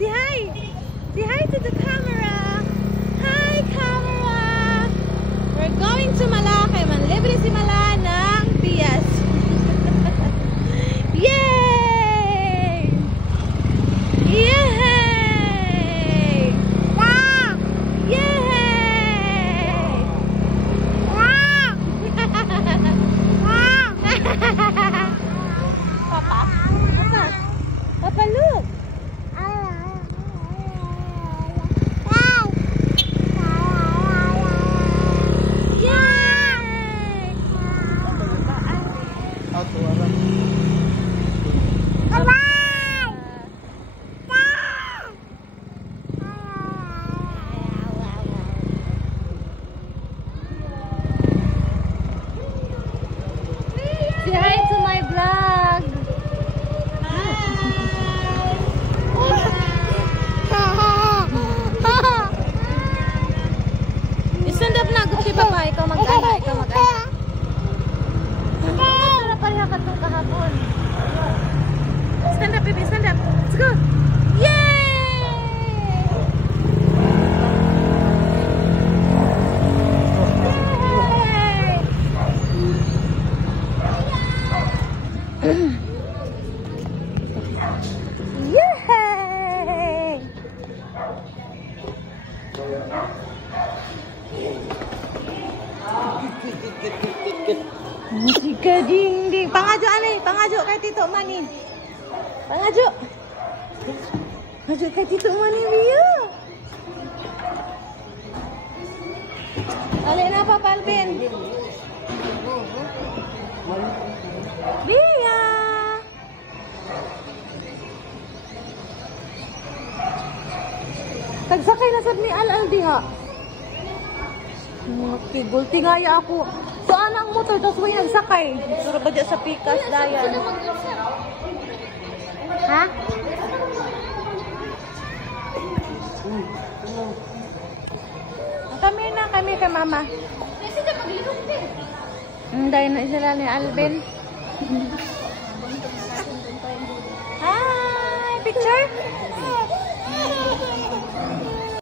Say hi! Say hi to the camera! Hi, camera! We're going to Malacay. Manlibre si Mala ng Pias. Yay! Yay! Wow! Yay! Wow! Wow! Papa? Papa, look! Say hi to my vlog. Stand up na, gusto papa. Ikaw mag-ana. Ikaw mag-ana. Masarap pareha ka itong kahapon. Stand up, baby. Stand up. Let's go. Yay! Musika ding-ding. Pangajo aneh, pangajo kay Tito Mani. Pangajo. Pangajo kay Tito Mani Ria. Alin na pa Palvin. Ria. Tagsakay na sad ni Al diha. Gulti nga ya ako. Saan ang motor? Tapos may nagsakay. Sura ba dyan sa Pikas, Dayan? Ha? Kami kay mama. Dayan na sila ni Alvin. Hi! Picture?